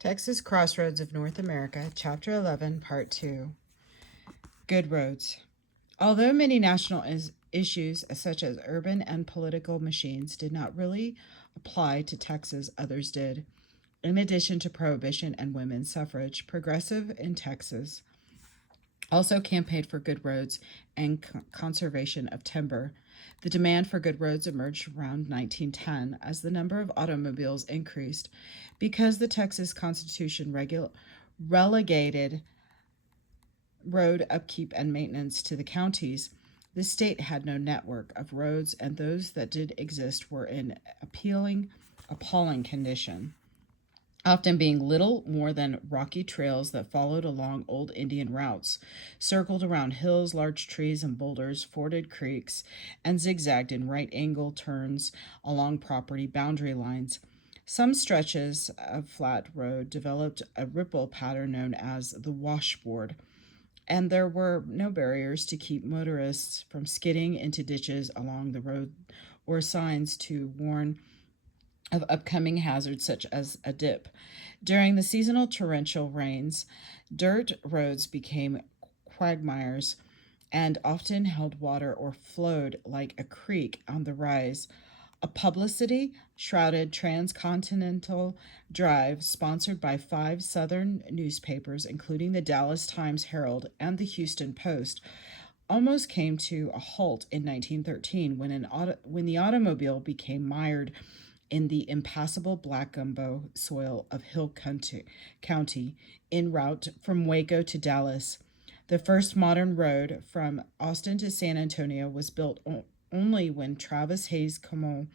Texas Crossroads of North America, Chapter 11, Part 2. Good roads. Although many national issues, such as urban and political machines, did not really apply to Texas, others did. In addition to prohibition and women's suffrage, progressive in Texas also campaigned for good roads and conservation of timber. The demand for good roads emerged around 1910 as the number of automobiles increased because the Texas Constitution relegated road upkeep and maintenance to the counties. The state had no network of roads, and those that did exist were in appalling condition, often being little more than rocky trails that followed along old Indian routes, circled around hills, large trees and boulders, forded creeks, and zigzagged in right-angle turns along property boundary lines. Some stretches of flat road developed a ripple pattern known as the washboard, and there were no barriers to keep motorists from skidding into ditches along the road or signs to warn of upcoming hazards such as a dip. During the seasonal torrential rains, dirt roads became quagmires and often held water or flowed like a creek on the rise. A publicity shrouded transcontinental drive sponsored by 5 southern newspapers, including the Dallas Times-Herald and the Houston Post, almost came to a halt in 1913 when the automobile became mired in the impassable black gumbo soil of Hill County en route from Waco to Dallas. The first modern road from Austin to San Antonio was built only when Travis Hayes Comeau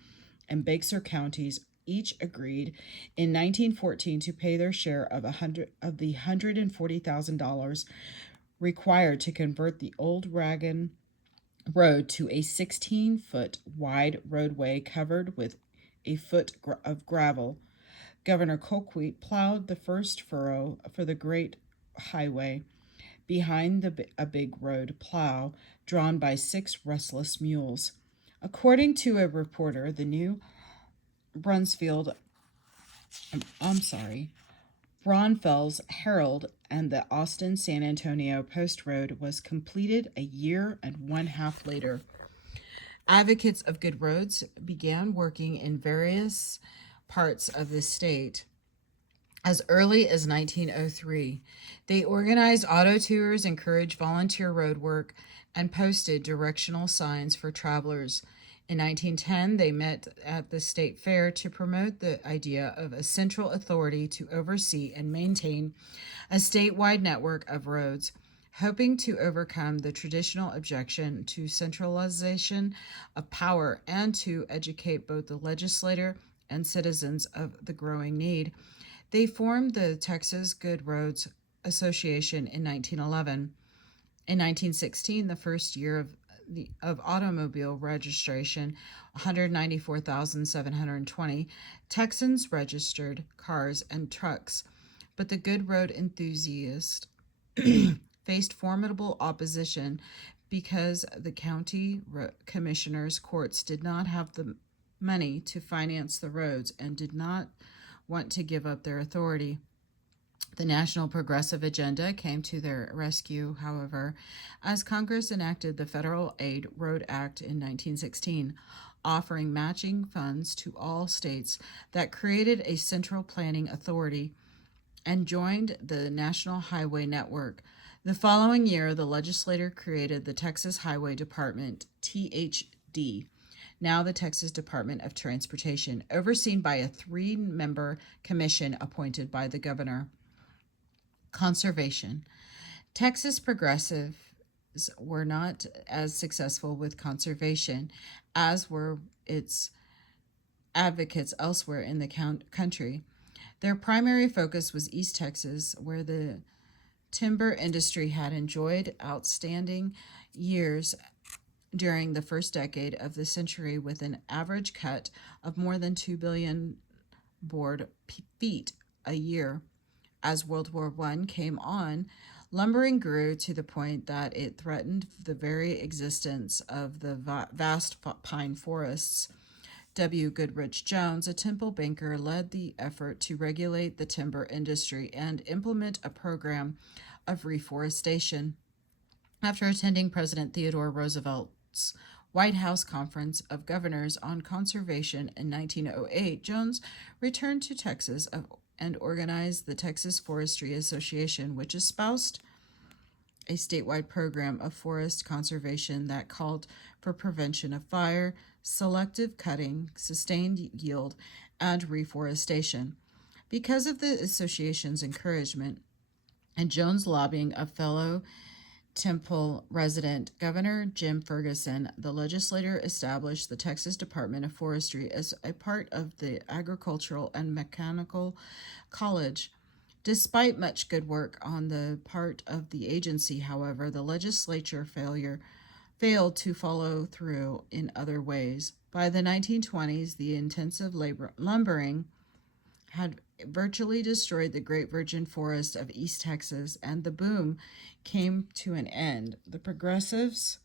and Bexar counties each agreed in 1914 to pay their share of the $140,000 required to convert the old wagon road to a 16-foot wide roadway covered with a foot of gravel. Governor Colquitt plowed the first furrow for the great highway behind a big road plow drawn by 6 restless mules. According to a reporter, the new Braunfels Herald and the Austin San Antonio Post Road was completed a year and 1/2 later. Advocates of good roads began working in various parts of the state as early as 1903. They organized auto tours, encouraged volunteer road work, and posted directional signs for travelers. In 1910, they met at the state fair to promote the idea of a central authority to oversee and maintain a statewide network of roads, hoping to overcome the traditional objection to centralization of power and to educate both the legislator and citizens of the growing need. They formed the Texas Good Roads Association in 1911. In 1916, the first year of automobile registration, 194,720 Texans registered cars and trucks, but the good road enthusiasts faced formidable opposition because the county commissioners' courts did not have the money to finance the roads and did not want to give up their authority. The National Progressive Agenda came to their rescue, however, as Congress enacted the Federal Aid Road Act in 1916, offering matching funds to all states that created a central planning authority and joined the National Highway Network. The following year, the legislature created the Texas Highway Department, THD, now the Texas Department of Transportation, overseen by a 3-member commission appointed by the governor. Conservation. Texas progressives were not as successful with conservation as were its advocates elsewhere in the country. Their primary focus was East Texas, where the timber industry had enjoyed outstanding years during the first decade of the century, with an average cut of more than 2 billion board feet a year. As World War I came on, lumbering grew to the point that it threatened the very existence of the vast pine forests. W. Goodrich Jones, a Temple banker, led the effort to regulate the timber industry and implement a program of reforestation. After attending President Theodore Roosevelt's White House Conference of Governors on Conservation in 1908, Jones returned to Texas and organized the Texas Forestry Association, which espoused a statewide program of forest conservation that called for prevention of fire, selective cutting, sustained yield, and reforestation. Because of the association's encouragement and Jones' lobbying of fellow Temple resident Governor Jim Ferguson, the legislature established the Texas Department of Forestry as a part of the Agricultural and Mechanical College. Despite much good work on the part of the agency, however, the legislature failed to follow through in other ways. By the 1920s, the intensive lumbering had virtually destroyed the Great Virgin Forest of East Texas, and the boom came to an end. The Progressives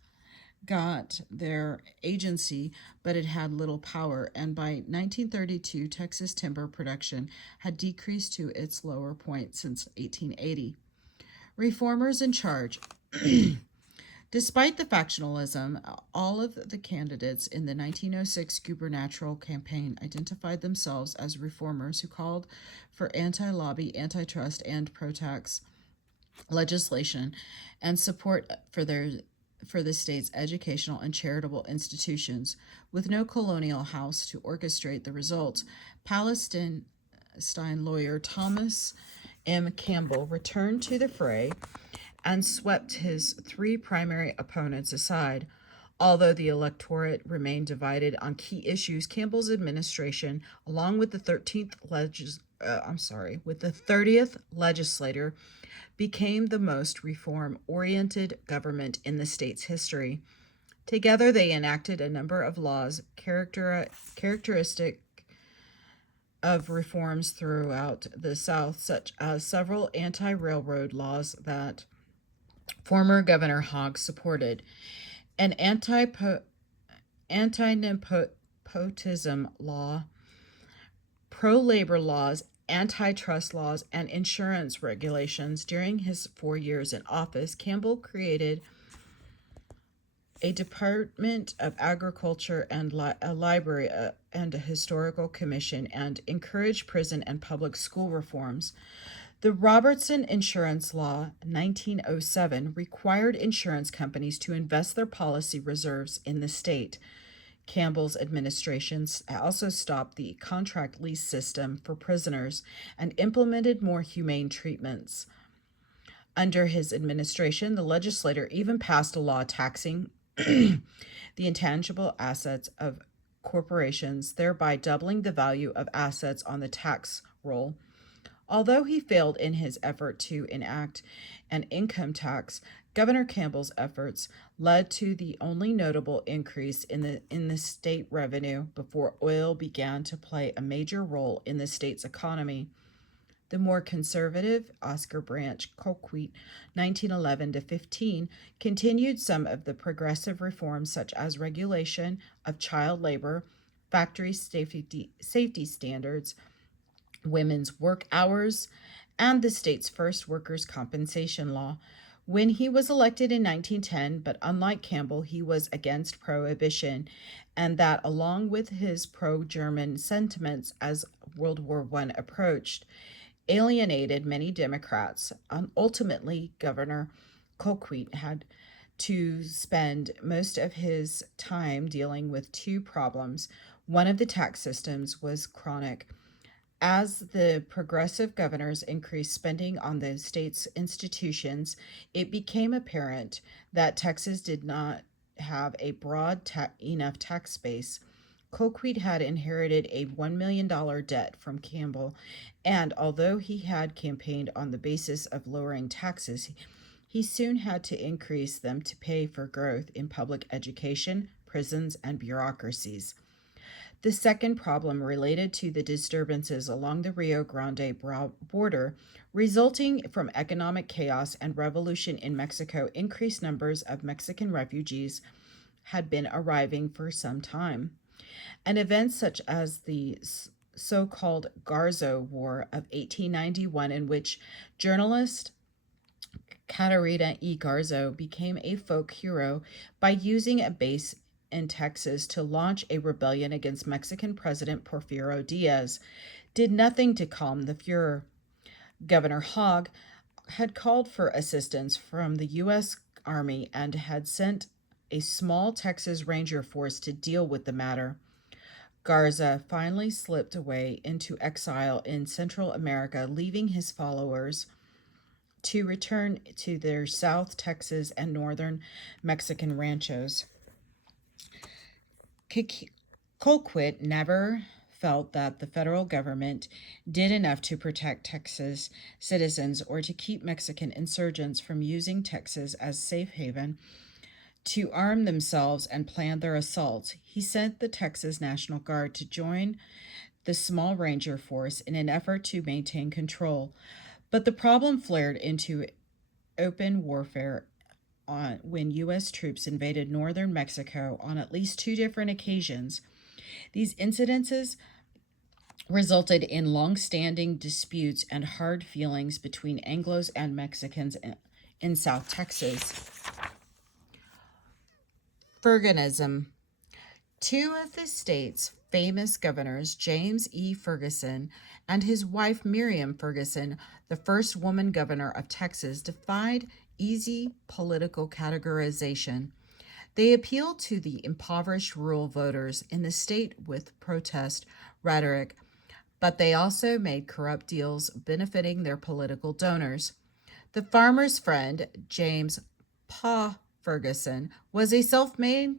got their agency, but it had little power, and by 1932, Texas timber production had decreased to its lower point since 1880. Reformers in charge. Despite the factionalism, all of the candidates in the 1906 gubernatorial campaign identified themselves as reformers who called for anti-lobby, antitrust, and pro-tax legislation and support for the state's educational and charitable institutions. With no colonial house to orchestrate the results, Palestine lawyer Thomas M. Campbell returned to the fray and swept his three primary opponents aside. Although the electorate remained divided on key issues, Campbell's administration, along with the 30th legislature, became the most reform-oriented government in the state's history. Together, they enacted a number of laws characteristic of reforms throughout the South, such as several anti-railroad laws that former Governor Hogg supported, an anti-nepotism law, pro-labor laws, antitrust laws, and insurance regulations. During his 4 years in office, Campbell created a Department of Agriculture and a library and a historical commission, and encouraged prison and public school reforms. The Robertson Insurance Law, 1907, required insurance companies to invest their policy reserves in the state. Campbell's administration also stopped the contract lease system for prisoners and implemented more humane treatments. Under his administration, the legislature even passed a law taxing the intangible assets of corporations, thereby doubling the value of assets on the tax roll. Although he failed in his effort to enact an income tax, Governor Campbell's efforts led to the only notable increase in the state revenue before oil began to play a major role in the state's economy. The more conservative Oscar Branch Colquitt, 1911 to 15, continued some of the progressive reforms such as regulation of child labor, factory safety standards, women's work hours, and the state's first workers' compensation law. When he was elected in 1910, but unlike Campbell, he was against prohibition, and that, along with his pro-German sentiments as World War I approached, alienated many Democrats. Ultimately, Governor Colquitt had to spend most of his time dealing with two problems. One of the tax systems was chronic. As the progressive governors increased spending on the state's institutions, it became apparent that Texas did not have a broad enough tax base. Colquitt had inherited a $1 million debt from Campbell, and although he had campaigned on the basis of lowering taxes, he soon had to increase them to pay for growth in public education, prisons, and bureaucracies. The second problem related to the disturbances along the Rio Grande border, resulting from economic chaos and revolution in Mexico. Increased numbers of Mexican refugees had been arriving for some time. And events such as the so-called Garzo War of 1891, in which journalist Caterina E. Garzo became a folk hero by using a base in Texas to launch a rebellion against Mexican President Porfirio Diaz, did nothing to calm the furor. Governor Hogg had called for assistance from the U.S. Army and had sent a small Texas Ranger force to deal with the matter. Garza finally slipped away into exile in Central America, leaving his followers to return to their South Texas and northern Mexican ranchos. Colquitt never felt that the federal government did enough to protect Texas citizens or to keep Mexican insurgents from using Texas as safe haven to arm themselves and plan their assaults. He sent the Texas National Guard to join the small ranger force in an effort to maintain control. But the problem flared into open warfare when U.S. troops invaded northern Mexico on at least two different occasions. These incidences resulted in long-standing disputes and hard feelings between Anglos and Mexicans in South Texas. Fergusonism. Two of the state's famous governors, James E. Ferguson and his wife Miriam Ferguson, the first woman governor of Texas, defied easy political categorization. They appealed to the impoverished rural voters in the state with protest rhetoric, but they also made corrupt deals benefiting their political donors. The farmer's friend, James Pa Ferguson, was a self-made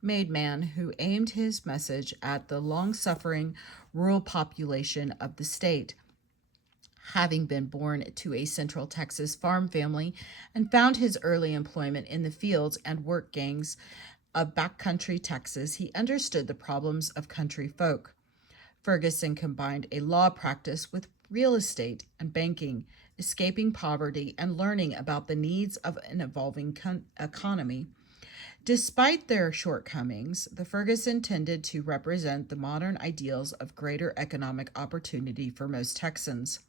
man who aimed his message at the long-suffering rural population of the state. Having been born to a Central Texas farm family and found his early employment in the fields and work gangs of backcountry Texas, he understood the problems of country folk. Ferguson combined a law practice with real estate and banking, escaping poverty and learning about the needs of an evolving economy. Despite their shortcomings, the Ferguson tended to represent the modern ideals of greater economic opportunity for most Texans.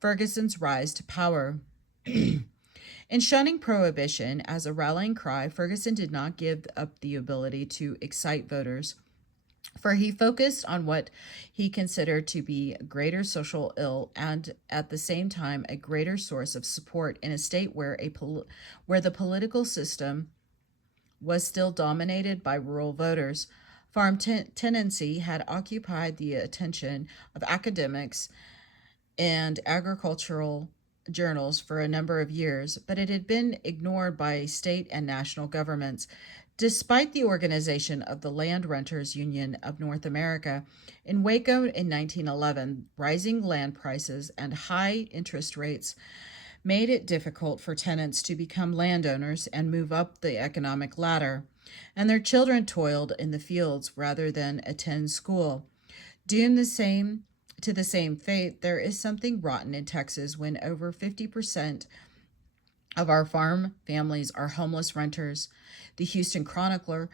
Ferguson's rise to power. In shunning prohibition as a rallying cry, Ferguson did not give up the ability to excite voters, for he focused on what he considered to be a greater social ill and at the same time a greater source of support in a state where the political system was still dominated by rural voters. Farm tenancy had occupied the attention of academics and agricultural journals for a number of years, but it had been ignored by state and national governments. Despite the organization of the Land Renters Union of North America, in Waco in 1911, rising land prices and high interest rates made it difficult for tenants to become landowners and move up the economic ladder, and their children toiled in the fields rather than attend school. Doomed to the same fate, there is something rotten in Texas when over 50% of our farm families are homeless renters. The Houston Chronicler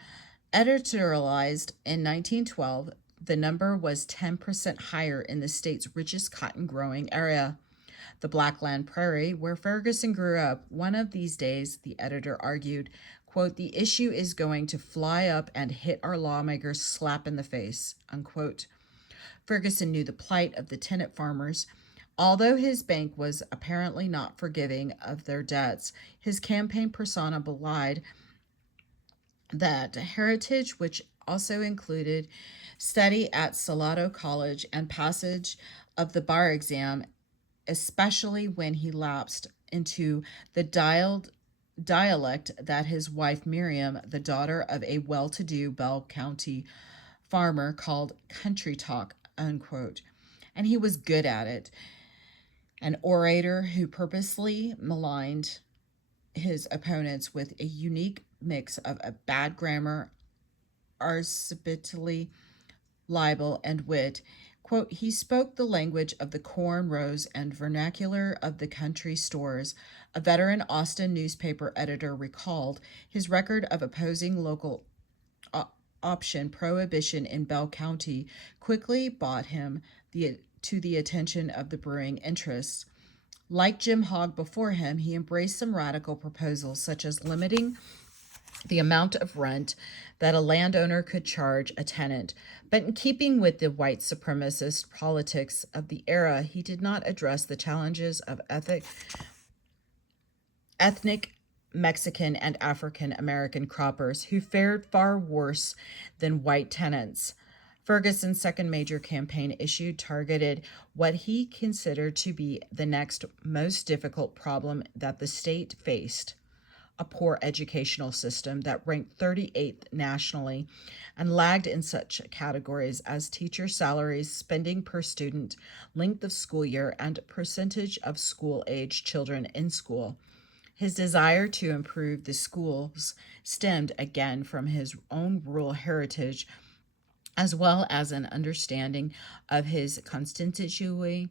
editorialized in 1912 the number was 10% higher in the state's richest cotton growing area, the Blackland Prairie, where Ferguson grew up. One of these days, the editor argued, quote, the issue is going to fly up and hit our lawmakers slap in the face, unquote. Ferguson knew the plight of the tenant farmers. Although his bank was apparently not forgiving of their debts, his campaign persona belied that heritage, which also included study at Salado College and passage of the bar exam, especially when he lapsed into the dialect that his wife Miriam, the daughter of a well-to-do Bell County farmer, called country talk, unquote. And he was good at it. An orator who purposely maligned his opponents with a unique mix of a bad grammar, artificially libel, and wit. Quote, he spoke the language of the corn rows and vernacular of the country stores. A veteran Austin newspaper editor recalled his record of opposing local option, prohibition in Bell County, quickly brought him to the attention of the brewing interests. Like Jim Hogg before him, he embraced some radical proposals, such as limiting the amount of rent that a landowner could charge a tenant. But in keeping with the white supremacist politics of the era, he did not address the challenges of ethnic Mexican and African American croppers who fared far worse than white tenants. Ferguson's second major campaign issue targeted what he considered to be the next most difficult problem that the state faced: a poor educational system that ranked 38th nationally and lagged in such categories as teacher salaries, spending per student, length of school year, and percentage of school-age children in school. His desire to improve the schools stemmed again from his own rural heritage, as well as an understanding of his constituency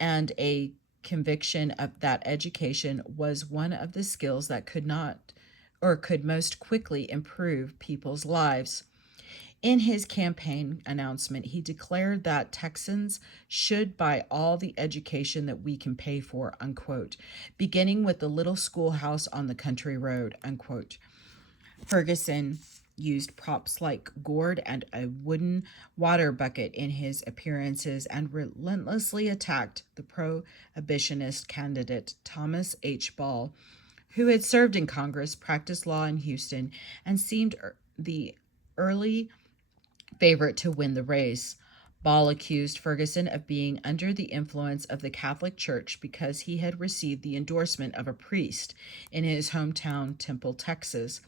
and a conviction of that education was one of the skills that could most quickly improve people's lives. In his campaign announcement, he declared that Texans should buy all the education that we can pay for, unquote, beginning with the little schoolhouse on the country road, unquote. Ferguson used props like gourd and a wooden water bucket in his appearances and relentlessly attacked the prohibitionist candidate Thomas H. Ball, who had served in Congress, practiced law in Houston, and seemed the early favorite to win the race. Ball accused Ferguson of being under the influence of the Catholic Church because he had received the endorsement of a priest in his hometown, Temple, Texas,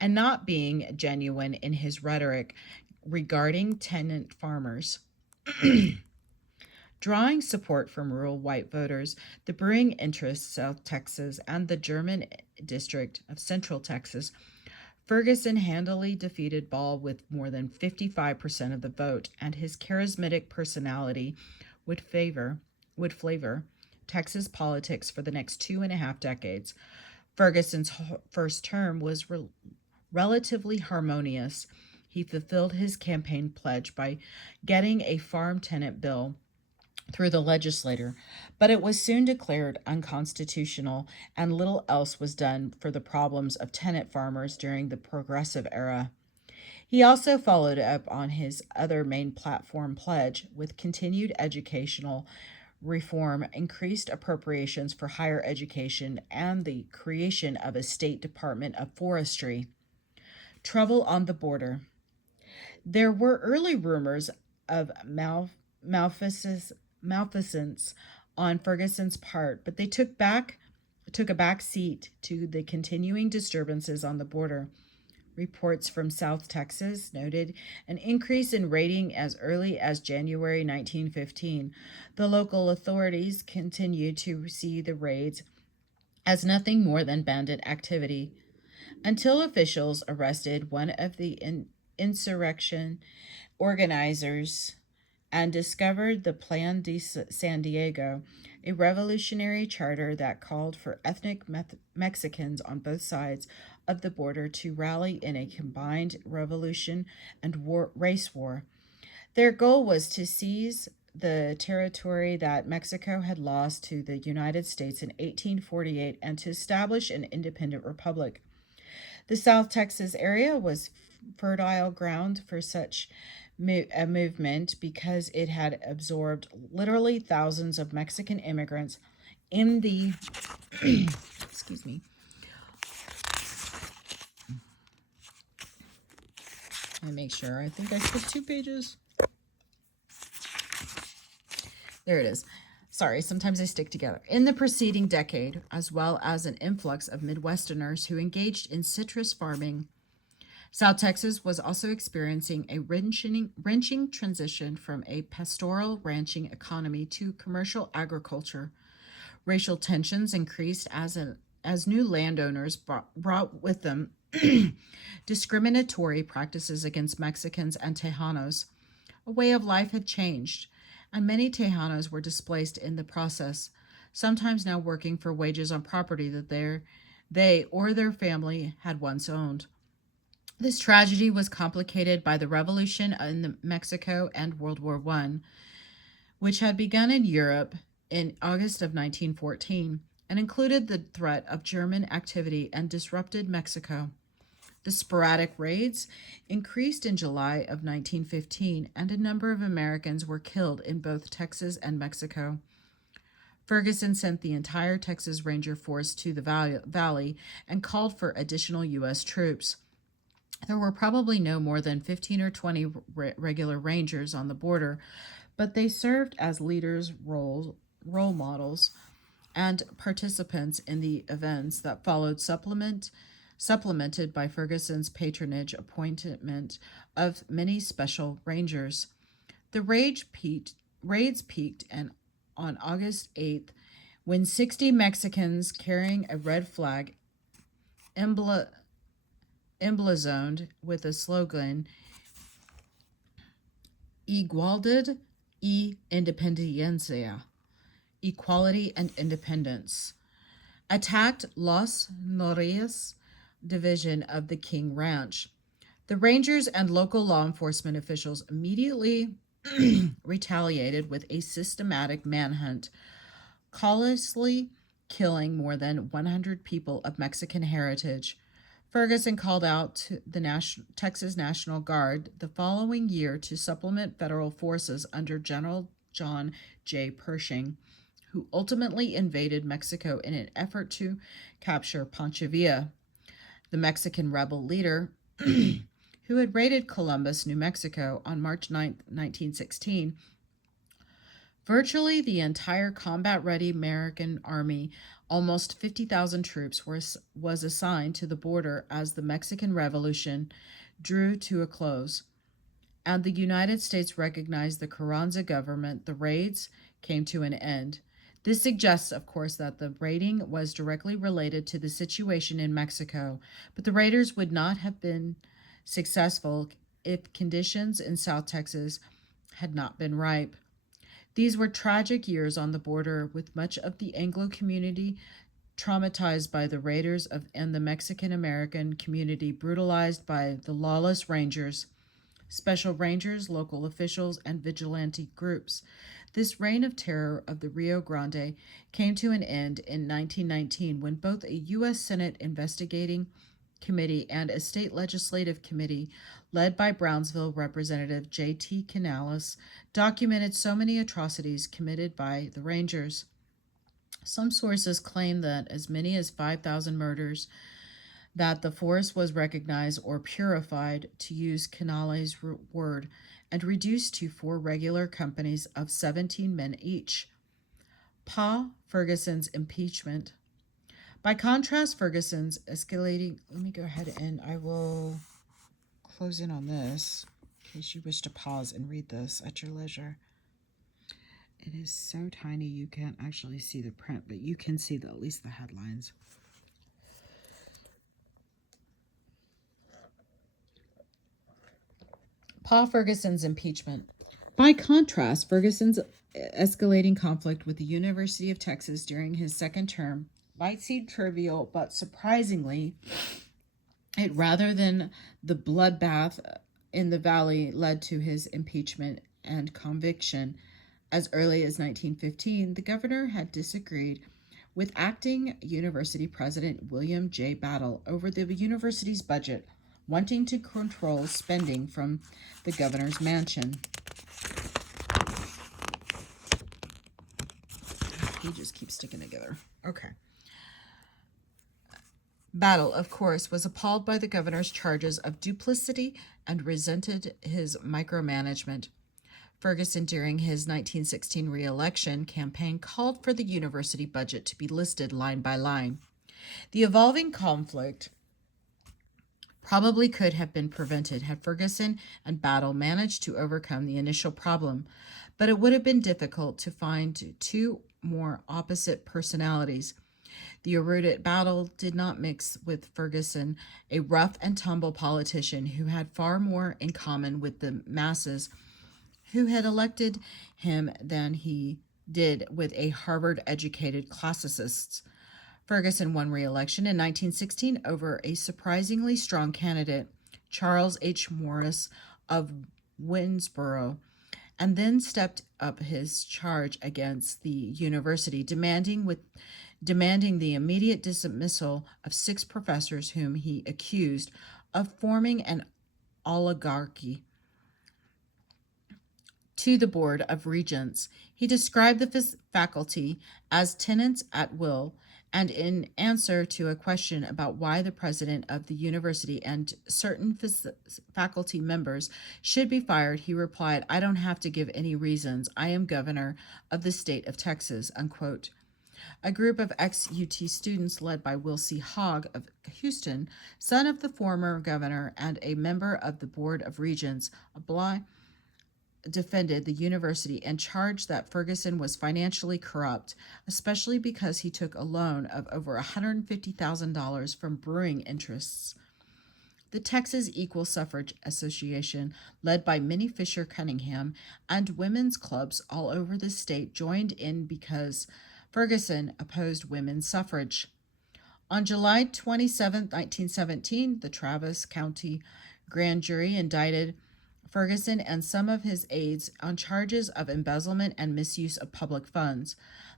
and not being genuine in his rhetoric regarding tenant farmers. Drawing support from rural white voters, the brewing interests South Texas and the German district of Central Texas, Ferguson handily defeated Ball with more than 55% of the vote, and his charismatic personality would flavor Texas politics for the next 2.5 decades. Ferguson's first term was relatively harmonious. He fulfilled his campaign pledge by getting a farm tenant bill through the legislature, but it was soon declared unconstitutional, and little else was done for the problems of tenant farmers during the Progressive era. He also followed up on his other main platform pledge with continued educational reform, increased appropriations for higher education, and the creation of a state department of forestry. Trouble on the border. There were early rumors of malfeasance on Ferguson's part, but they took a back seat to the continuing disturbances on the border. Reports from South Texas noted an increase in raiding as early as January 1915. The local authorities continued to see the raids as nothing more than bandit activity, until officials arrested one of the insurrection organizers and discovered the Plan de San Diego, a revolutionary charter that called for ethnic Mexicans on both sides of the border to rally in a combined revolution and race war. Their goal was to seize the territory that Mexico had lost to the United States in 1848 and to establish an independent republic. The South Texas area was fertile ground for such a movement because it had absorbed literally thousands of Mexican immigrants in the excuse me. Let me make sure. I think I skipped 2 pages. There it is. Sorry, sometimes they stick together. In the preceding decade, as well as an influx of Midwesterners who engaged in citrus farming, South Texas was also experiencing a wrenching transition from a pastoral ranching economy to commercial agriculture. Racial tensions increased as new landowners brought with them discriminatory practices against Mexicans and Tejanos. A way of life had changed, and many Tejanos were displaced in the process, sometimes now working for wages on property that they or their family had once owned. This tragedy was complicated by the revolution in Mexico and World War I, which had begun in Europe in August of 1914 and included the threat of German activity and disrupted Mexico. The sporadic raids increased in July of 1915, and a number of Americans were killed in both Texas and Mexico. Ferguson sent the entire Texas Ranger Force to the valley and called for additional U.S. troops. There were probably no more than 15 or 20 regular Rangers on the border, but they served as leaders, role models, and participants in the events that followed, supplemented by Ferguson's patronage appointment of many special Rangers. The raids peaked and on August 8th when 60 Mexicans carrying a red flag emblazoned with a slogan, Igualdad y Independencia, equality and independence, attacked Los Norias division of the King Ranch. The Rangers and local law enforcement officials immediately retaliated with a systematic manhunt, callously killing more than 100 people of Mexican heritage. Ferguson called out to the Texas National Guard the following year to supplement federal forces under General John J. Pershing, who ultimately invaded Mexico in an effort to capture Pancho Villa, the Mexican rebel leader who had raided Columbus, New Mexico on March 9, 1916. Virtually the entire combat-ready American army, almost 50,000 troops, was assigned to the border as the Mexican Revolution drew to a close, and the United States recognized the Carranza government. The raids came to an end. This suggests, of course, that the raiding was directly related to the situation in Mexico, but the raiders would not have been successful if conditions in South Texas had not been ripe. These were tragic years on the border, with much of the Anglo community traumatized by the raiders and the Mexican-American community brutalized by the lawless Rangers, special Rangers, local officials, and vigilante groups. This reign of terror of the Rio Grande came to an end in 1919 when both a U.S. Senate investigating committee and a state legislative committee led by Brownsville Representative J.T. Canales documented so many atrocities committed by the Rangers. Some sources claim that as many as 5,000 murders, that the force was recognized or purified, to use Canales' word, and reduced to 4 regular companies of 17 men each. Ferguson's impeachment. By contrast, Ferguson's escalating... Let me go ahead and I will close in on this in case you wish to pause and read this at your leisure. It is so tiny you can't actually see the print, but you can see at least the headlines. Ferguson's impeachment. By contrast, Ferguson's escalating conflict with the University of Texas during his second term might seem trivial, but surprisingly, it rather than the bloodbath in the valley led to his impeachment and conviction. As early as 1915, the governor had disagreed with acting university president William J. Battle over the university's budget, wanting to control spending from the governor's mansion. Pages keep sticking together. Okay. Battle, of course, was appalled by the governor's charges of duplicity and resented his micromanagement. Ferguson, during his 1916 re-election campaign, called for the university budget to be listed line by line. The evolving conflict probably could have been prevented had Ferguson and Battle managed to overcome the initial problem, but it would have been difficult to find 2 more opposite personalities. The erudite Battle did not mix with Ferguson, a rough and tumble politician who had far more in common with the masses who had elected him than he did with a Harvard-educated classicist. Ferguson won re-election in 1916 over a surprisingly strong candidate, Charles H. Morris of Winnsboro, and then stepped up his charge against the university, demanding the immediate dismissal of 6 professors whom he accused of forming an oligarchy. To the Board of Regents, he described the faculty as tenants at will, and in answer to a question about why the president of the university and certain faculty members should be fired, he replied, "I don't have to give any reasons. I am governor of the state of Texas," unquote. A group of ex-UT students led by Will C. Hogg of Houston, son of the former governor and a member of the Board of Regents, defended the university and charged that Ferguson was financially corrupt, especially because he took a loan of over $150,000 from brewing interests. The Texas Equal Suffrage Association, led by Minnie Fisher Cunningham, and women's clubs all over the state joined in because Ferguson opposed women's suffrage. On July 27, 1917, the Travis County grand jury indicted Ferguson and some of his aides on charges of embezzlement and misuse of public funds.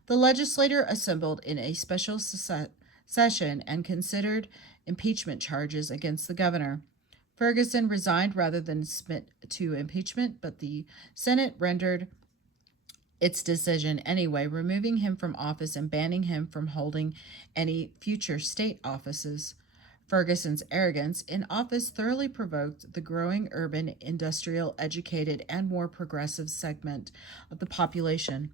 The legislature assembled in a special session and considered impeachment charges against the governor. Ferguson resigned rather than submit to impeachment, but the Senate rendered its decision anyway, removing him from office and banning him from holding any future state offices. Ferguson's arrogance in office thoroughly provoked the growing urban, industrial, educated, and more progressive segment of the population.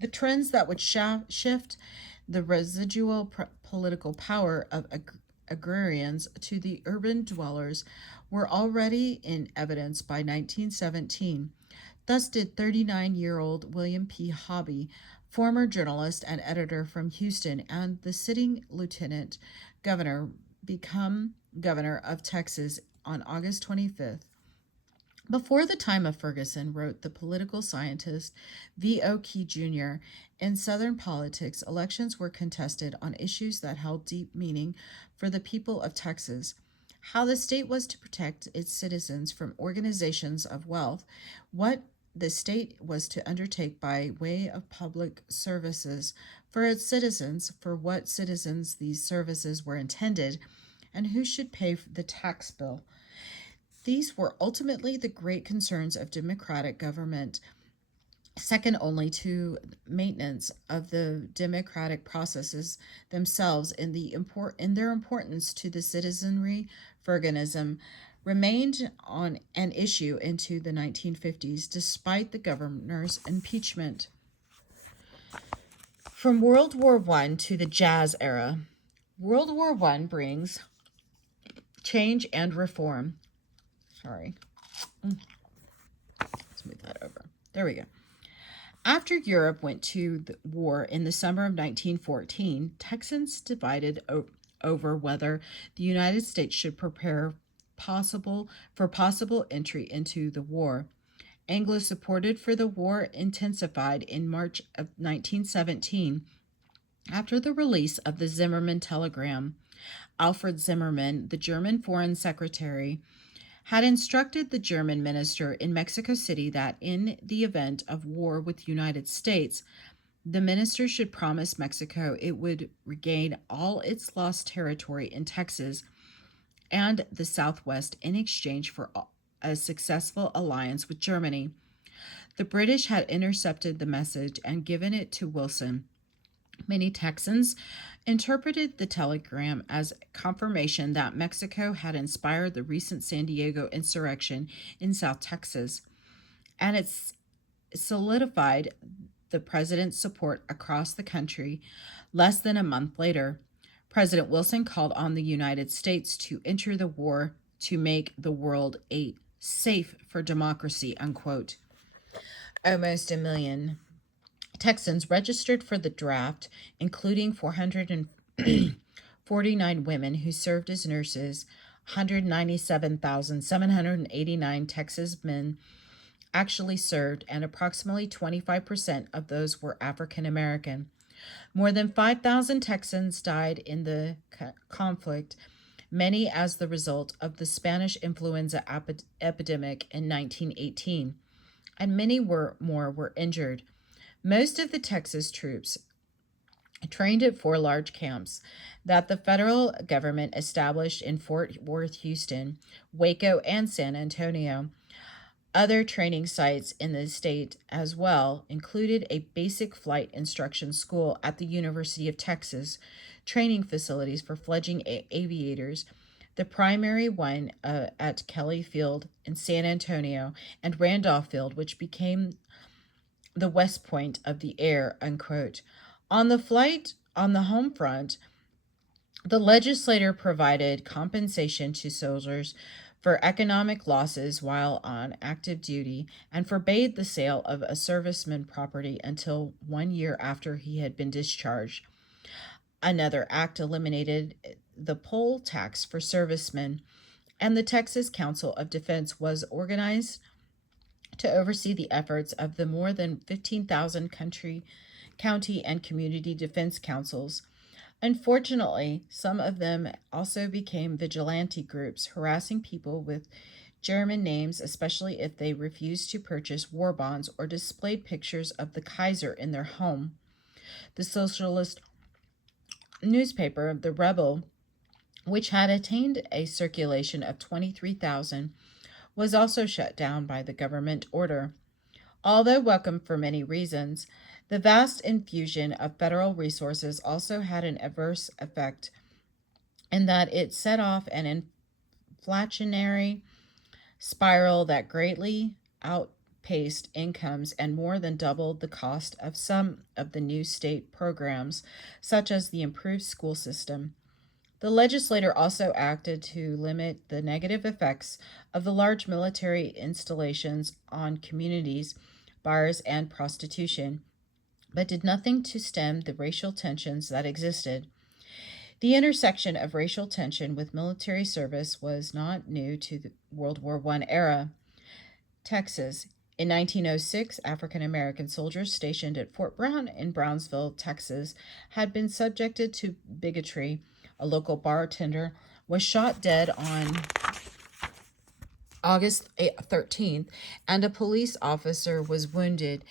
The trends that would shift the residual political power of agrarians to the urban dwellers were already in evidence by 1917. Thus did 39-year-old William P. Hobby, former journalist and editor from Houston and the sitting lieutenant governor, become governor of Texas on August 25th. Before the time of Ferguson, wrote the political scientist V.O. Key Jr., in Southern politics, elections were contested on issues that held deep meaning for the people of Texas. How the state was to protect its citizens from organizations of wealth, what the state was to undertake by way of public services for its citizens, for what citizens these services were intended, and who should pay the tax bill. These were ultimately the great concerns of democratic government, second only to maintenance of the democratic processes themselves in their importance to the citizenry. Fergusonism remained on an issue into the 1950s, despite the governor's impeachment. From World War I to the Jazz Era. World War I brings change and reform. Let's move that over. There we go. After Europe went to the war in the summer of 1914, Texans divided over whether the United States should prepare for possible entry into the war. Anglo-supported for the war intensified in March of 1917 after the release of the Zimmermann telegram. Alfred Zimmermann, the German Foreign Secretary, had instructed the German minister in Mexico City that in the event of war with the United States, the minister should promise Mexico it would regain all its lost territory in Texas and the Southwest in exchange for a successful alliance with Germany. The British had intercepted the message and given it to Wilson. Many Texans interpreted the telegram as confirmation that Mexico had inspired the recent San Diego insurrection in South Texas, and it solidified the president's support across the country. Less than a month later, President Wilson called on the United States to enter the war to make the world safe for democracy, unquote. Almost a million Texans registered for the draft, including 449 women who served as nurses. 197,789 Texas men actually served, and approximately 25% of those were African American. More than 5,000 Texans died in the conflict, many as the result of the Spanish influenza epidemic in 1918, and many more were injured. Most of the Texas troops trained at four large camps that the federal government established in Fort Worth, Houston, Waco, and San Antonio. Other training sites in the state as well included a basic flight instruction school at the University of Texas, training facilities for fledgling aviators, the primary one at Kelly Field in San Antonio, and Randolph Field, which became the West Point of the air, unquote. On the home front, the legislature provided compensation to soldiers for economic losses while on active duty and forbade the sale of a serviceman's property until 1 year after he had been discharged. Another act eliminated the poll tax for servicemen, and the Texas Council of Defense was organized to oversee the efforts of the more than 15,000 county and community defense councils. Unfortunately, some of them also became vigilante groups, harassing people with German names, especially if they refused to purchase war bonds or displayed pictures of the Kaiser in their home. The socialist newspaper, The Rebel, which had attained a circulation of 23,000, was also shut down by the government order. Although welcome for many reasons, the vast infusion of federal resources also had an adverse effect in that it set off an inflationary spiral that greatly outpaced incomes and more than doubled the cost of some of the new state programs, such as the improved school system. The legislature also acted to limit the negative effects of the large military installations on communities, bars, and prostitution, but did nothing to stem the racial tensions that existed. The intersection of racial tension with military service was not new to the World War I era. Texas. In 1906, African American soldiers stationed at Fort Brown in Brownsville, Texas, had been subjected to bigotry. A local bartender was shot dead on August 13th, and a police officer was wounded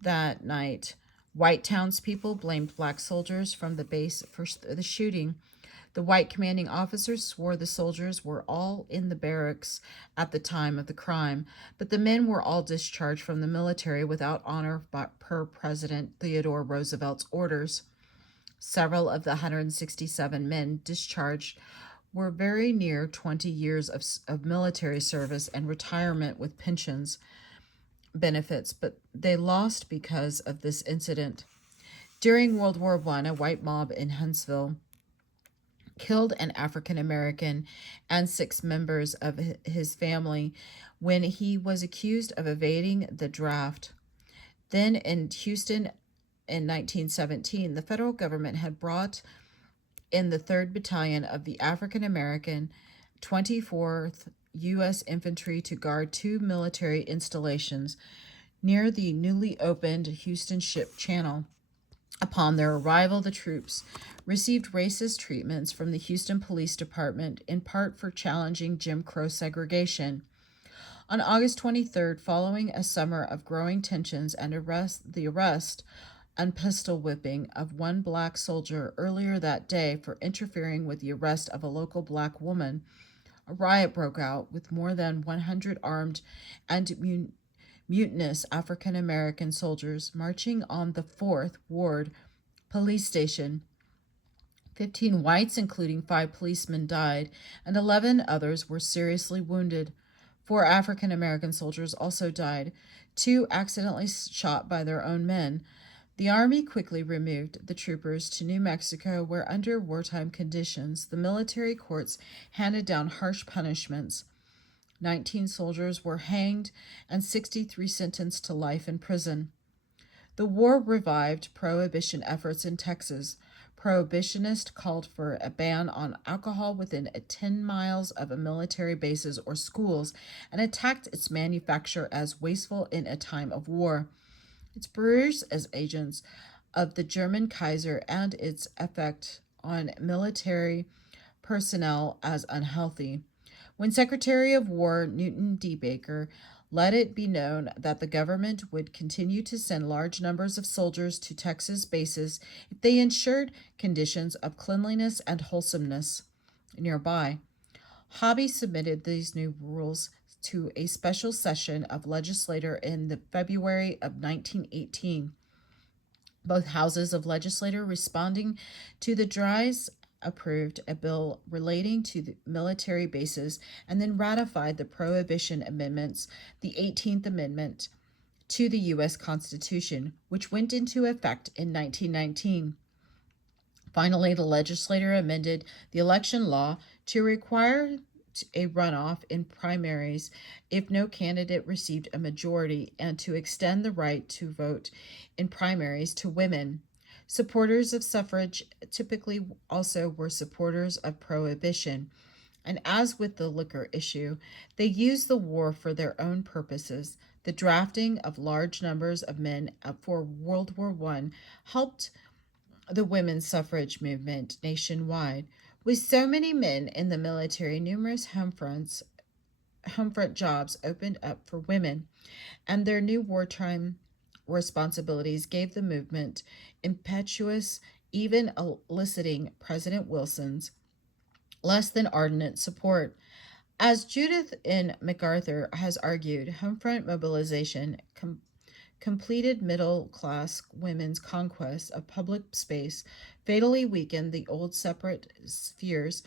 that night. White townspeople blamed black soldiers from the base for the shooting. The white commanding officers swore the soldiers were all in the barracks at the time of the crime, but the men were all discharged from the military without honor per President Theodore Roosevelt's orders. Several of the 167 men discharged were very near 20 years of military service and retirement with pensions benefits, but they lost because of this incident. During World War I, a white mob in Huntsville killed an African American and 6 members of his family when he was accused of evading the draft. Then in Houston in 1917, the federal government had brought in the 3rd Battalion of the African American 24th U.S. Infantry to guard 2 military installations near the newly opened Houston Ship Channel. Upon their arrival, the troops received racist treatments from the Houston Police Department, in part for challenging Jim Crow segregation. On August 23rd, following a summer of growing tensions and the arrest and pistol whipping of one black soldier earlier that day for interfering with the arrest of a local black woman, a riot broke out with more than 100 armed and mutinous African American soldiers marching on the 4th Ward police station. 15 whites, including 5 policemen, died, and 11 others were seriously wounded. 4 African American soldiers also died, 2 accidentally shot by their own men. The Army quickly removed the troopers to New Mexico, where under wartime conditions, the military courts handed down harsh punishments. 19 soldiers were hanged and 63 sentenced to life in prison. The war revived prohibition efforts in Texas. Prohibitionists called for a ban on alcohol within 10 miles of military bases or schools and attacked its manufacture as wasteful in a time of war. Its brewers as agents of the German Kaiser and its effect on military personnel as unhealthy. When Secretary of War Newton D. Baker let it be known that the government would continue to send large numbers of soldiers to Texas bases if they ensured conditions of cleanliness and wholesomeness nearby. Hobby submitted these new rules to a special session of legislature in the February of 1918. Both houses of legislature responding to the dries approved a bill relating to the military bases and then ratified the Prohibition Amendments, the 18th Amendment to the U.S. Constitution, which went into effect in 1919. Finally, the legislature amended the election law to require a runoff in primaries if no candidate received a majority and to extend the right to vote in primaries to women. Supporters of suffrage typically also were supporters of prohibition, and as with the liquor issue, they used the war for their own purposes. The drafting of large numbers of men for World War I helped the women's suffrage movement nationwide. With so many men in the military, numerous homefront jobs opened up for women, and their new wartime responsibilities gave the movement impetuous, even eliciting President Wilson's less than ardent support. As Judith N. MacArthur has argued, homefront mobilization completed middle-class women's conquest of public space fatally weakened the old separate spheres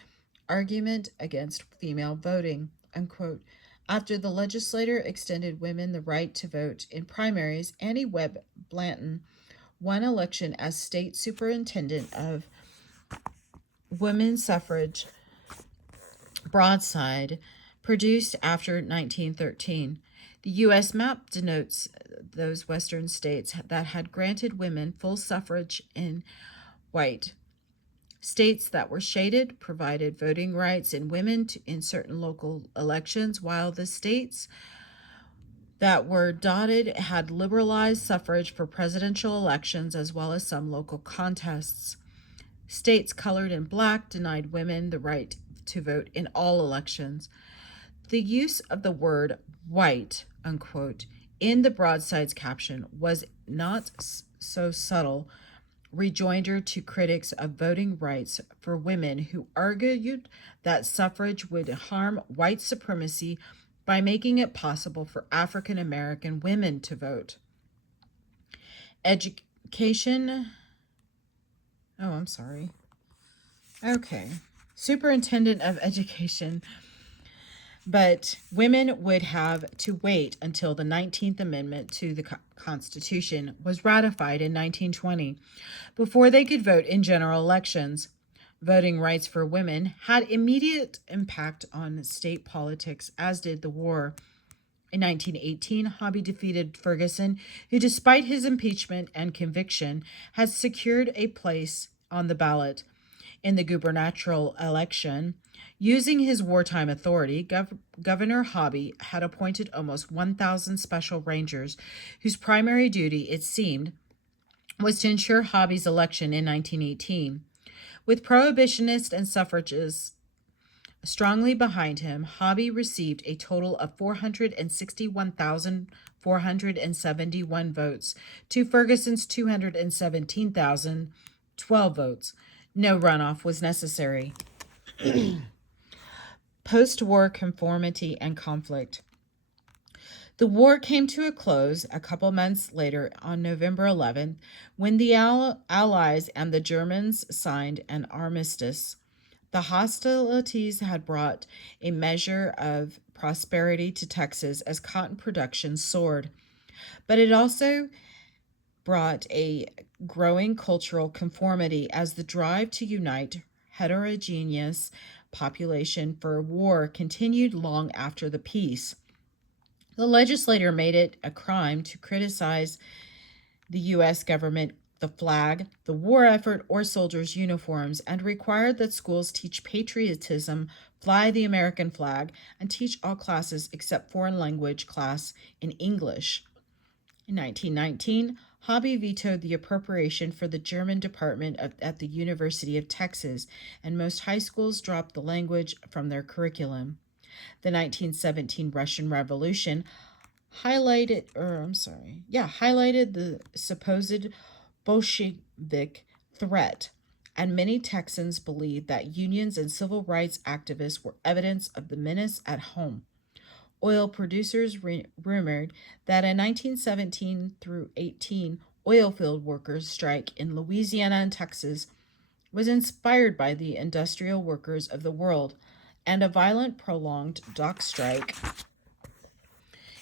argument against female voting, unquote. After the legislature extended women the right to vote in primaries, Annie Webb Blanton won election as state superintendent of women's suffrage broadside produced after 1913. The U.S. map denotes those western states that had granted women full suffrage in white. States that were shaded provided voting rights in women in certain local elections, while the states that were dotted had liberalized suffrage for presidential elections as well as some local contests. States colored in black denied women the right to vote in all elections. The use of the word white, unquote, in the broadside's caption was not so subtle rejoinder to critics of voting rights for women who argued that suffrage would harm white supremacy by making it possible for African American women to vote. Superintendent of Education. But women would have to wait until the 19th Amendment to the Constitution was ratified in 1920 before they could vote in general elections. Voting rights for women had immediate impact on state politics, as did the war. In 1918, Hobby defeated Ferguson, who, despite his impeachment and conviction, had secured a place on the ballot. In the gubernatorial election, using his wartime authority, Governor Hobby had appointed almost 1,000 special rangers, whose primary duty, it seemed, was to ensure Hobby's election in 1918. With prohibitionists and suffragists strongly behind him, Hobby received a total of 461,471 votes to Ferguson's 217,012 votes. No runoff was necessary. Post-war conformity and conflict. The war came to a close a couple months later on November 11th when the Allies and the Germans signed an armistice. The hostilities had brought a measure of prosperity to Texas as cotton production soared, but it also brought a growing cultural conformity as the drive to unite heterogeneous population for war continued long after the peace. The legislature made it a crime to criticize the U.S. government, the flag, the war effort, or soldiers' uniforms, and required that schools teach patriotism, fly the American flag, and teach all classes except foreign language class in English. In 1919, Hobby vetoed the appropriation for the German department at the University of Texas, and most high schools dropped the language from their curriculum. The 1917 Russian Revolution highlighted the supposed Bolshevik threat, and many Texans believed that unions and civil rights activists were evidence of the menace at home. Oil producers rumored that a 1917 through 18 oil field workers' strike in Louisiana and Texas was inspired by the industrial workers of the world, and a violent, prolonged dock strike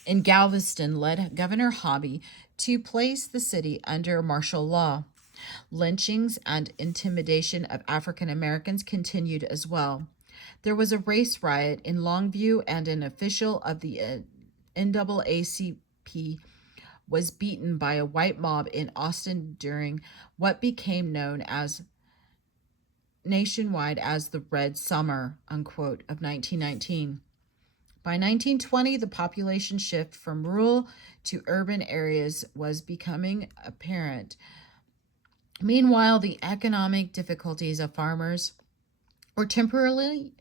in Galveston led Governor Hobby to place the city under martial law. Lynchings and intimidation of African Americans continued as well. There was a race riot in Longview, and an official of the NAACP was beaten by a white mob in Austin during what became known as nationwide as the Red Summer, unquote, of 1919. By 1920, the population shift from rural to urban areas was becoming apparent. Meanwhile, the economic difficulties of farmers were temporarily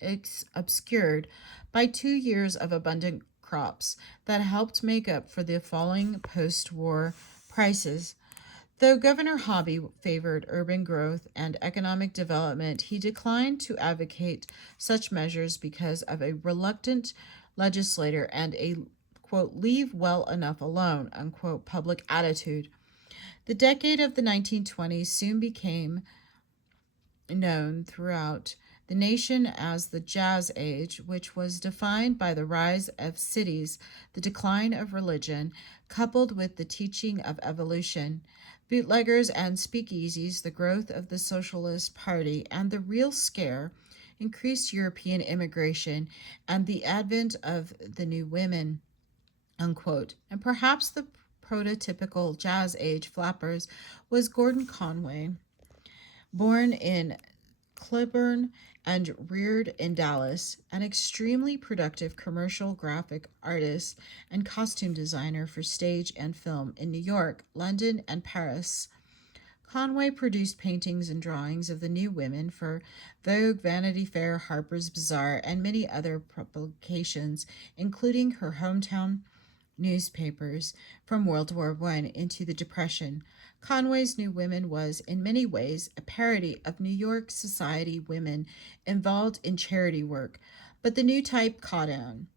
obscured by 2 years of abundant crops that helped make up for the falling post-war prices. Though Governor Hobby favored urban growth and economic development, he declined to advocate such measures because of a reluctant legislator and a, quote, leave well enough alone, unquote, public attitude. The decade of the 1920s soon became known throughout the nation as the Jazz Age, which was defined by the rise of cities, the decline of religion, coupled with the teaching of evolution, bootleggers and speakeasies, the growth of the Socialist Party, and the real scare, increased European immigration, and the advent of the new women, unquote. And perhaps the prototypical Jazz Age flappers was Gordon Conway, born in Cleburne and reared in Dallas, an extremely productive commercial graphic artist and costume designer for stage and film in New York, London, and Paris. Conway produced paintings and drawings of the new women for Vogue, Vanity Fair, Harper's Bazaar, and many other publications, including her hometown newspapers from World War I into the Depression. Conway's New Women was, in many ways, a parody of New York society women involved in charity work, but the new type caught on.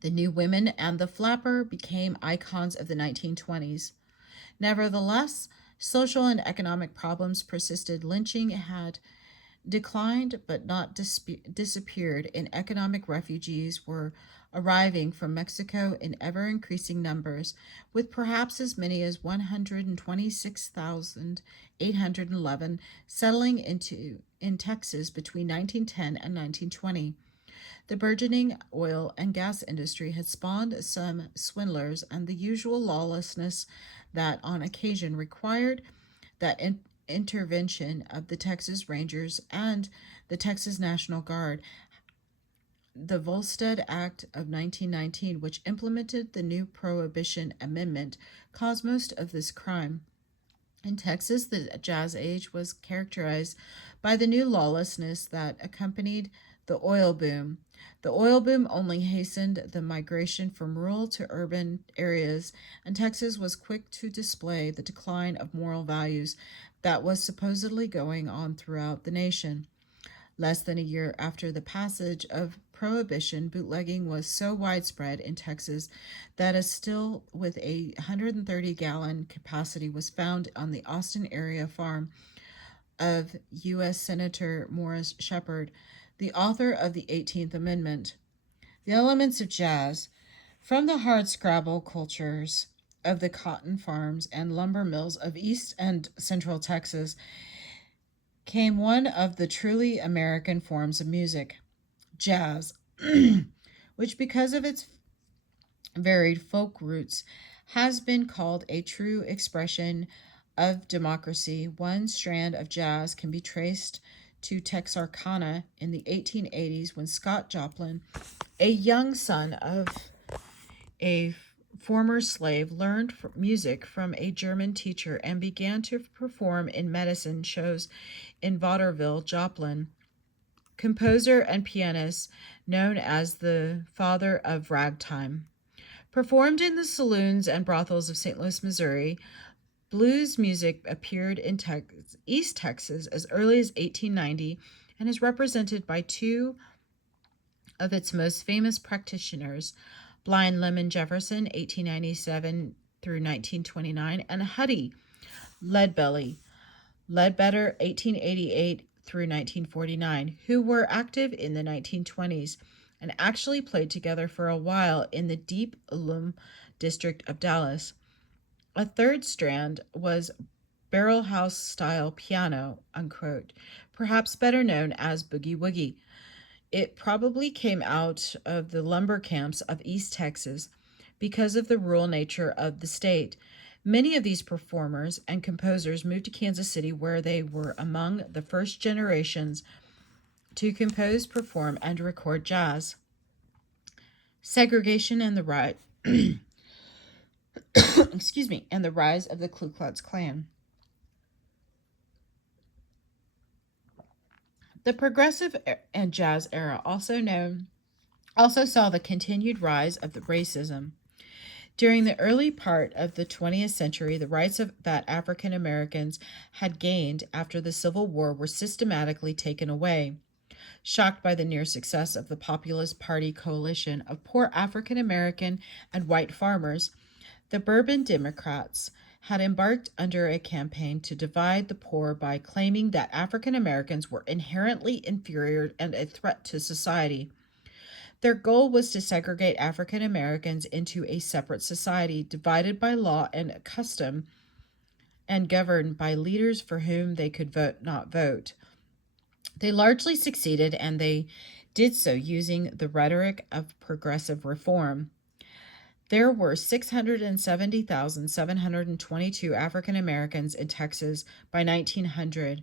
The New Women and the Flapper became icons of the 1920s. Nevertheless, social and economic problems persisted. Lynching had declined but not disappeared, and economic refugees were arriving from Mexico in ever-increasing numbers, with perhaps as many as 126,811 settling in Texas between 1910 and 1920. The burgeoning oil and gas industry had spawned some swindlers, and the usual lawlessness that on occasion required that intervention of the Texas Rangers and the Texas National Guard. The Volstead Act of 1919, which implemented the new Prohibition Amendment, caused most of this crime. In Texas, the Jazz Age was characterized by the new lawlessness that accompanied the oil boom. The oil boom only hastened the migration from rural to urban areas, and Texas was quick to display the decline of moral values that was supposedly going on throughout the nation. Less than a year after the passage of Prohibition, bootlegging was so widespread in Texas that a still with a 130-gallon capacity was found on the Austin area farm of U.S. Senator Morris Shepherd, the author of the 18th Amendment. The elements of jazz, from the hardscrabble cultures of the cotton farms and lumber mills of East and Central Texas, came one of the truly American forms of music, jazz, which, because of its varied folk roots, has been called a true expression of democracy. One strand of jazz can be traced to Texarkana in the 1880s when Scott Joplin, a young son of a former slave learned music from a German teacher and began to perform in medicine shows in vaudeville. Joplin, composer and pianist known as the father of ragtime, performed in the saloons and brothels of St. Louis, Missouri. Blues music appeared in East Texas as early as 1890 and is represented by two of its most famous practitioners, Blind Lemon Jefferson, 1897 through 1929, and Huddy Ledbetter, 1888 through 1949, who were active in the 1920s and actually played together for a while in the Deep Ellum district of Dallas. A third strand was barrel house style piano, unquote, perhaps better known as boogie woogie. It probably came out of the lumber camps of East Texas because of the rural nature of the state. Many of these performers and composers moved to Kansas City, where they were among the first generations to compose, perform, and record jazz. Segregation and the rise and the rise of the Ku Klux Klan. The progressive and jazz era also saw the continued rise of the racism. During the early part of the 20th century, the rights that African Americans had gained after the Civil War were systematically taken away. Shocked by the near success of the Populist Party coalition of poor African American and white farmers, the Bourbon Democrats had embarked under a campaign to divide the poor by claiming that African Americans were inherently inferior and a threat to society. Their goal was to segregate African Americans into a separate society, divided by law and custom, and governed by leaders for whom they could not vote. They largely succeeded, and they did so using the rhetoric of progressive reform. There were 670,722 African Americans in Texas by 1900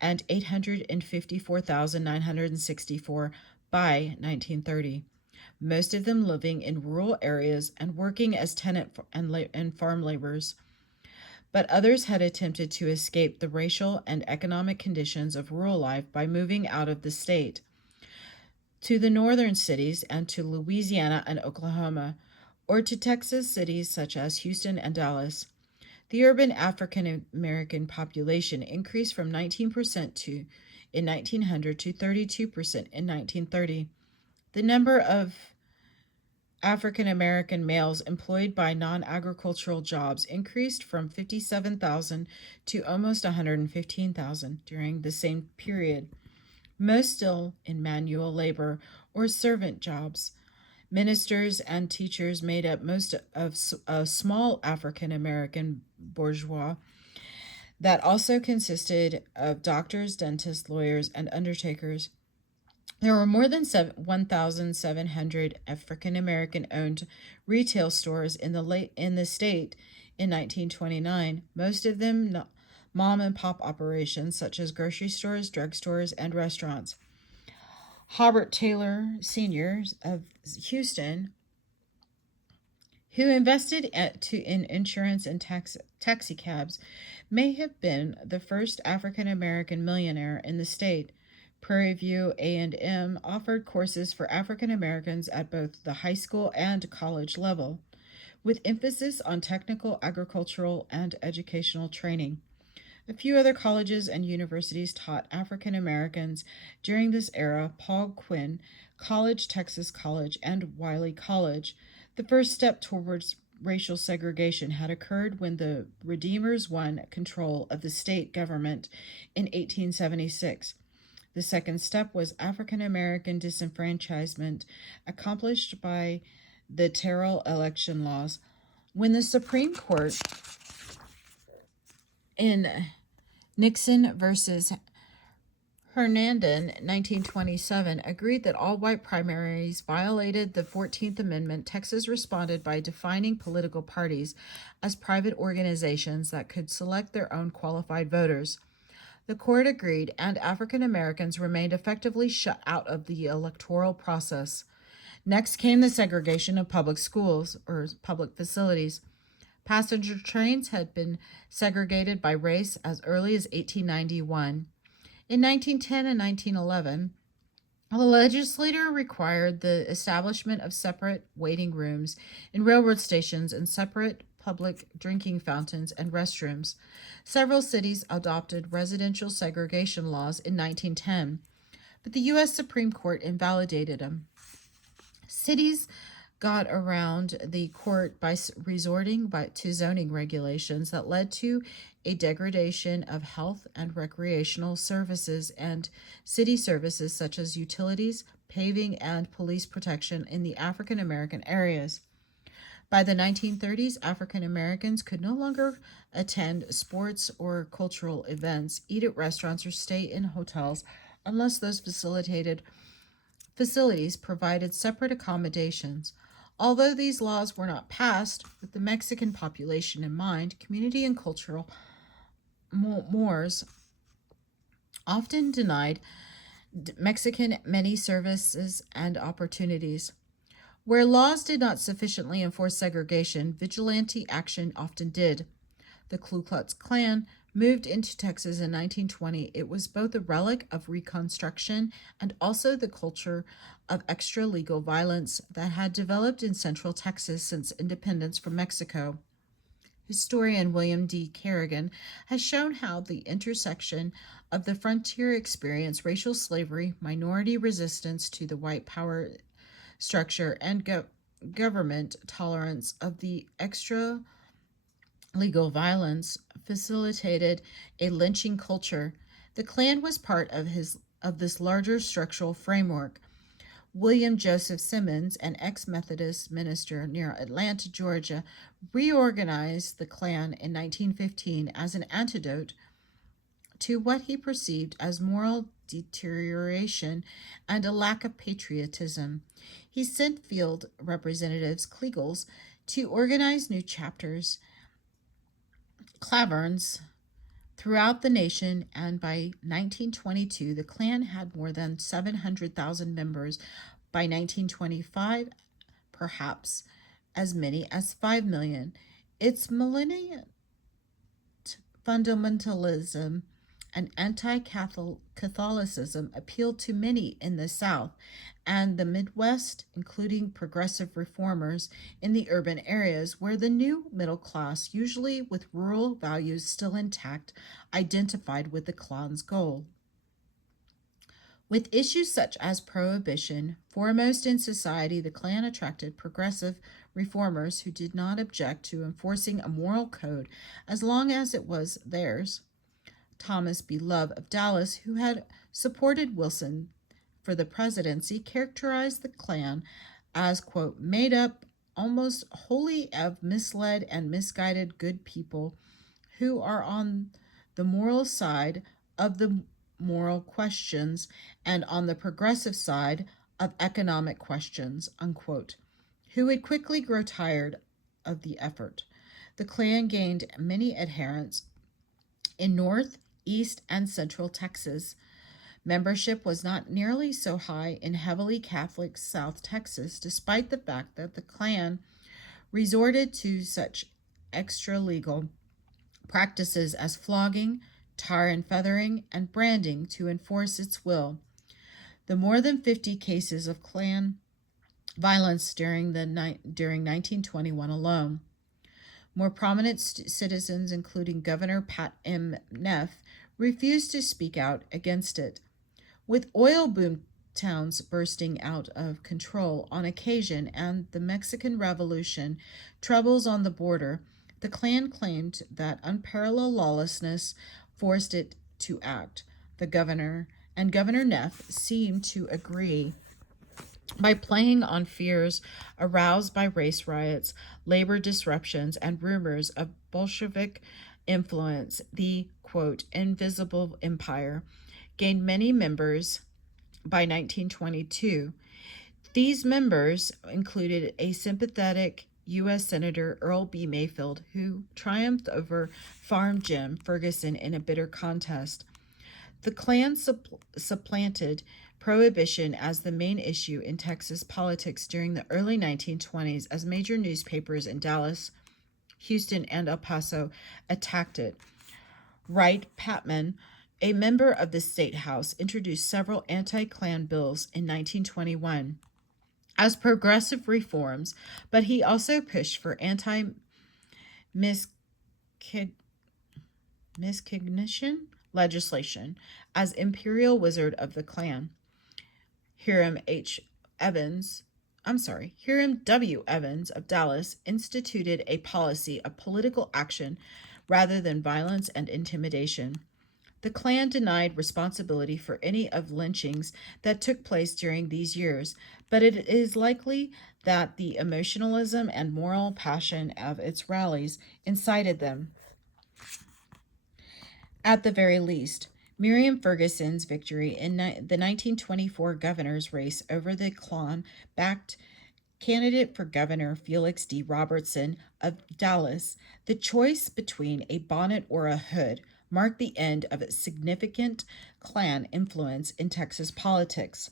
and 854,964 by 1930, most of them living in rural areas and working as tenant and farm laborers. But others had attempted to escape the racial and economic conditions of rural life by moving out of the state to the northern cities and to Louisiana and Oklahoma, or to Texas cities such as Houston and Dallas. The urban African American population increased from 19% in 1900 to 32% in 1930. The number of African American males employed by non-agricultural jobs increased from 57,000 to almost 115,000 during the same period, most still in manual labor or servant jobs. Ministers and teachers made up most of a small African American bourgeois that also consisted of doctors, dentists, lawyers, and undertakers. There were more than 1,700 African American owned retail stores in the state in 1929, most of them mom and pop operations such as grocery stores, drugstores, and restaurants. Hobart Taylor Sr. of Houston, who invested in insurance and taxi cabs, may have been the first African American millionaire in the state. Prairie View A&M offered courses for African Americans at both the high school and college level, with emphasis on technical, agricultural, and educational training. A few other colleges and universities taught African Americans during this era: Paul Quinn College, Texas College, and Wiley College. The first step towards racial segregation had occurred when the Redeemers won control of the state government in 1876. The second step was African American disenfranchisement, accomplished by the Terrell election laws. When the Supreme Court in Nixon versus Herndon, 1927, agreed that all white primaries violated the 14th Amendment, Texas responded by defining political parties as private organizations that could select their own qualified voters. The court agreed, and African Americans remained effectively shut out of the electoral process. Next came the segregation of public schools or public facilities. Passenger trains had been segregated by race as early as 1891. In 1910 and 1911, the legislature required the establishment of separate waiting rooms in railroad stations and separate public drinking fountains and restrooms. Several cities adopted residential segregation laws in 1910, but the U.S. Supreme Court invalidated them. Cities got around the court by resorting to zoning regulations that led to a degradation of health and recreational services and city services such as utilities, paving, and police protection in the African American areas. By the 1930s, African Americans could no longer attend sports or cultural events, eat at restaurants, or stay in hotels unless those facilities provided separate accommodations. Although these laws were not passed with the Mexican population in mind, community and cultural mores often denied Mexican many services and opportunities. Where laws did not sufficiently enforce segregation, vigilante action often did. The Ku Klux Klan moved into Texas in 1920. It was both a relic of Reconstruction and also the culture of extra-legal violence that had developed in central Texas since independence from Mexico. Historian William D. Kerrigan has shown how the intersection of the frontier experience, racial slavery, minority resistance to the white power structure, and government tolerance of the extra legal violence facilitated a lynching culture. The Klan was part of this larger structural framework. William Joseph Simmons, an ex-Methodist minister near Atlanta, Georgia, reorganized the Klan in 1915 as an antidote to what he perceived as moral deterioration and a lack of patriotism. He sent field representatives, Kliegels, to organize new chapters, klaverns, throughout the nation, and by 1922, the Klan had more than 700,000 members. By 1925, perhaps as many as 5 million. Its militant fundamentalism and anti-Catholicism appealed to many in the South and the Midwest, including progressive reformers in the urban areas where the new middle class, usually with rural values still intact, identified with the Klan's goal. With issues such as prohibition foremost in society, the Klan attracted progressive reformers who did not object to enforcing a moral code as long as it was theirs. Thomas B. Love of Dallas, who had supported Wilson for the presidency, characterized the Klan as, quote, made up almost wholly of misled and misguided good people who are on the moral side of the moral questions and on the progressive side of economic questions, unquote, who would quickly grow tired of the effort. The Klan gained many adherents in North, East, and Central Texas. Membership was not nearly so high in heavily Catholic South Texas, despite the fact that the Klan resorted to such extra-legal practices as flogging, tar and feathering, and branding to enforce its will. The more than 50 cases of Klan violence during 1921 alone. More prominent citizens, including Governor Pat M. Neff, refused to speak out against it. With oil boom towns bursting out of control on occasion and the Mexican Revolution troubles on the border, the Klan claimed that unparalleled lawlessness forced it to act. The governor and Governor Neff seemed to agree by playing on fears aroused by race riots, labor disruptions, and rumors of Bolshevik influence. The, quote, invisible empire gained many members by 1922. These members included a sympathetic U.S. Senator Earl B. Mayfield, who triumphed over Farm Jim Ferguson in a bitter contest. The Klan supplanted prohibition as the main issue in Texas politics during the early 1920s as major newspapers in Dallas, Houston, and El Paso attacked it. Wright Patman, a member of the State House, introduced several anti-Klan bills in 1921 as progressive reforms, but he also pushed for miscognition legislation as Imperial Wizard of the Klan. Hiram W. Evans of Dallas instituted a policy of political action rather than violence and intimidation. The Klan denied responsibility for any of lynchings that took place during these years, but it is likely that the emotionalism and moral passion of its rallies incited them. At the very least, Miriam Ferguson's victory in the 1924 governor's race over the Klan-backed candidate for governor Felix D. Robertson of Dallas, the choice between a bonnet or a hood, marked the end of its significant Klan influence in Texas politics.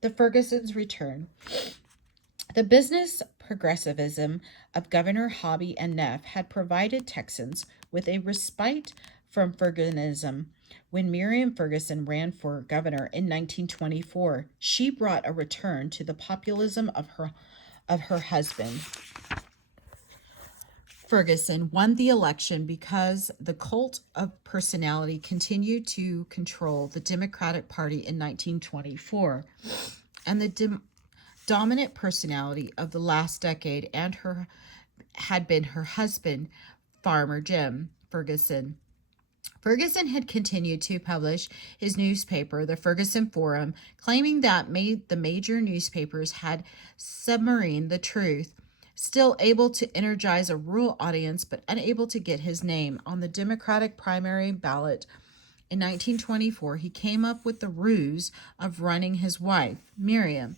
The Fergusons' return. The business progressivism of Governor Hobby and Neff had provided Texans with a respite from Fergusonism. When Miriam Ferguson ran for governor in 1924, she brought a return to the populism of her husband. Ferguson won the election because the cult of personality continued to control the Democratic Party in 1924, and the dominant personality of the last decade had been her husband, Farmer Jim Ferguson. Ferguson had continued to publish his newspaper, the Ferguson Forum, claiming that the major newspapers had submarined the truth. Still able to energize a rural audience, but unable to get his name on the Democratic primary ballot in 1924, he came up with the ruse of running his wife, Miriam.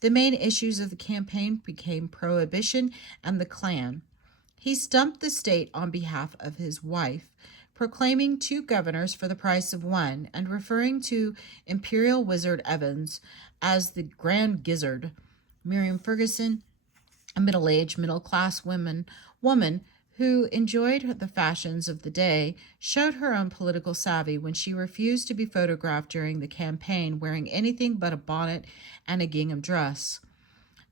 The main issues of the campaign became prohibition and the Klan. He stumped the state on behalf of his wife, proclaiming 2 governors for the price of 1 and referring to Imperial Wizard Evans as the Grand Gizzard. Miriam Ferguson, a middle-aged, middle-class woman who enjoyed the fashions of the day, showed her own political savvy when she refused to be photographed during the campaign wearing anything but a bonnet and a gingham dress.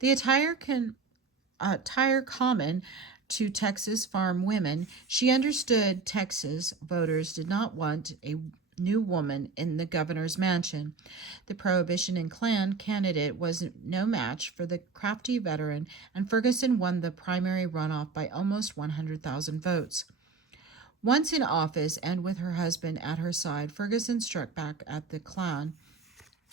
The attire common to Texas farm women, she understood Texas voters did not want a new woman in the governor's mansion. The Prohibition and Klan candidate was no match for the crafty veteran, and Ferguson won the primary runoff by almost 100,000 votes. Once in office and with her husband at her side, Ferguson struck back at the Klan,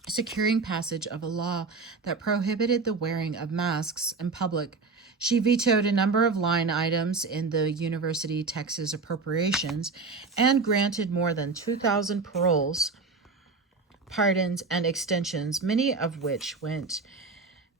securing passage of a law that prohibited the wearing of masks in public. She vetoed a number of line items in the University Texas appropriations and granted more than 2,000 paroles, pardons, and extensions, many of which went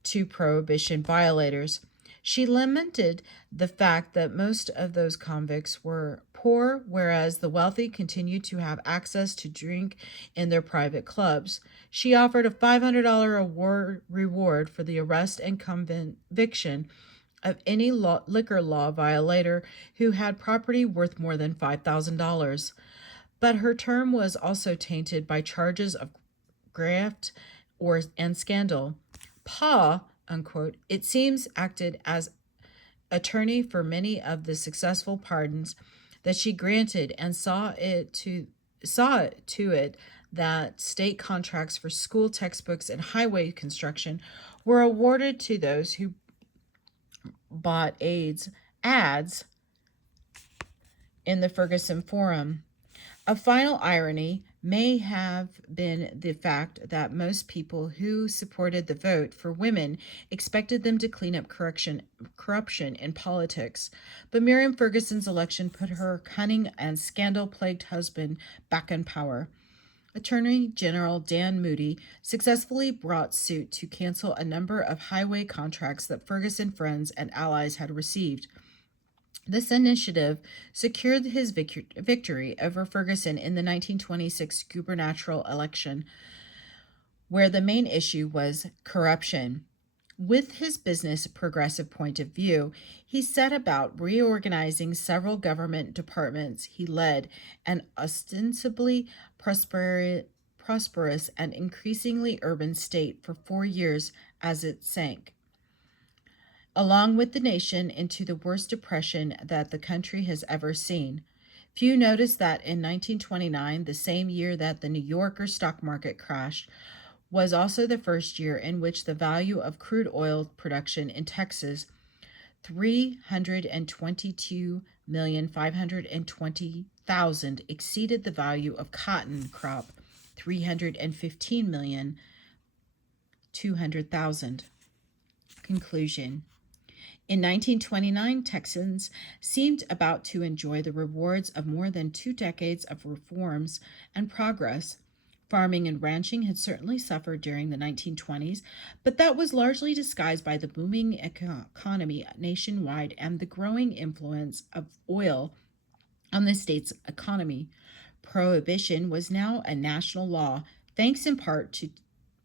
to prohibition violators. She lamented the fact that most of those convicts were poor, whereas the wealthy continued to have access to drink in their private clubs. She offered a $500 reward for the arrest and conviction of any liquor law violator who had property worth more than $5,000. But her term was also tainted by charges of graft and scandal. Pa, unquote, it seems, acted as attorney for many of the successful pardons that she granted and saw it to it that state contracts for school textbooks and highway construction were awarded to those who bought ads in the Ferguson Forum. A final irony may have been the fact that most people who supported the vote for women expected them to clean up corruption in politics. But Miriam Ferguson's election put her cunning and scandal-plagued husband back in power. Attorney General Dan Moody successfully brought suit to cancel a number of highway contracts that Ferguson friends and allies had received. This initiative secured his victory over Ferguson in the 1926 gubernatorial election. where the main issue was corruption. With his business progressive point of view, he set about reorganizing several government departments he led an ostensibly prosperous and increasingly urban state for 4 years as it sank, along with the nation into the worst depression that the country has ever seen. Few notice that in 1929, the same year that the New Yorker stock market crashed, was also the first year in which the value of crude oil production in Texas, 322,520,000, exceeded the value of cotton crop, 315,200,000. Conclusion. In 1929, Texans seemed about to enjoy the rewards of more than 2 decades of reforms and progress. Farming and ranching had certainly suffered during the 1920s, but that was largely disguised by the booming economy nationwide and the growing influence of oil on the state's economy. Prohibition was now a national law, thanks in part to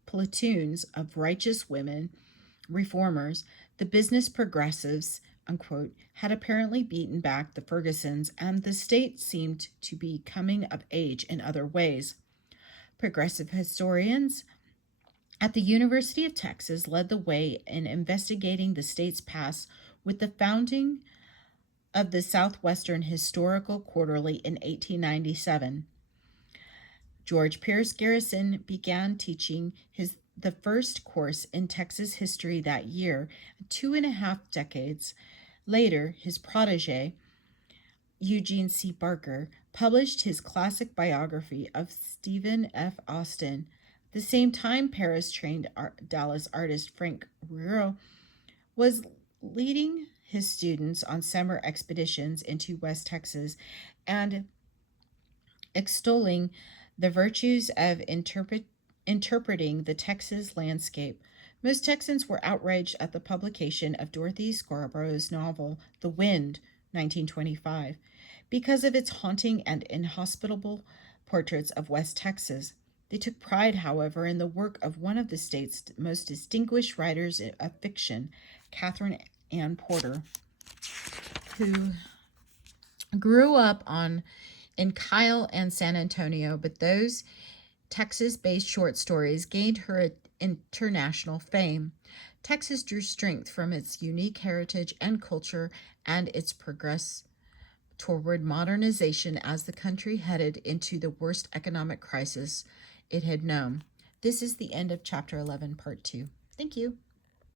platoons of righteous women reformers. The business progressives, unquote, had apparently beaten back the Fergusons, and the state seemed to be coming of age in other ways. Progressive historians at the University of Texas led the way in investigating the state's past with the founding of the Southwestern Historical Quarterly in 1897. George Pierce Garrison began teaching the first course in Texas history that year. 2.5 decades later, his protege, Eugene C. Barker, published his classic biography of Stephen F. Austin. At the same time, Paris-trained Dallas artist Frank Ruro was leading his students on summer expeditions into West Texas and extolling the virtues of interpreting the Texas landscape. Most Texans were outraged at the publication of Dorothy Scarborough's novel, The Wind, 1925, because of its haunting and inhospitable portraits of West Texas. They took pride, however, in the work of one of the state's most distinguished writers of fiction, Catherine Ann Porter, who grew up in Kyle and San Antonio, but those Texas-based short stories gained her international fame. Texas drew strength from its unique heritage and culture and its progress toward modernization as the country headed into the worst economic crisis it had known. This is the end of Chapter 11, Part 2. Thank you.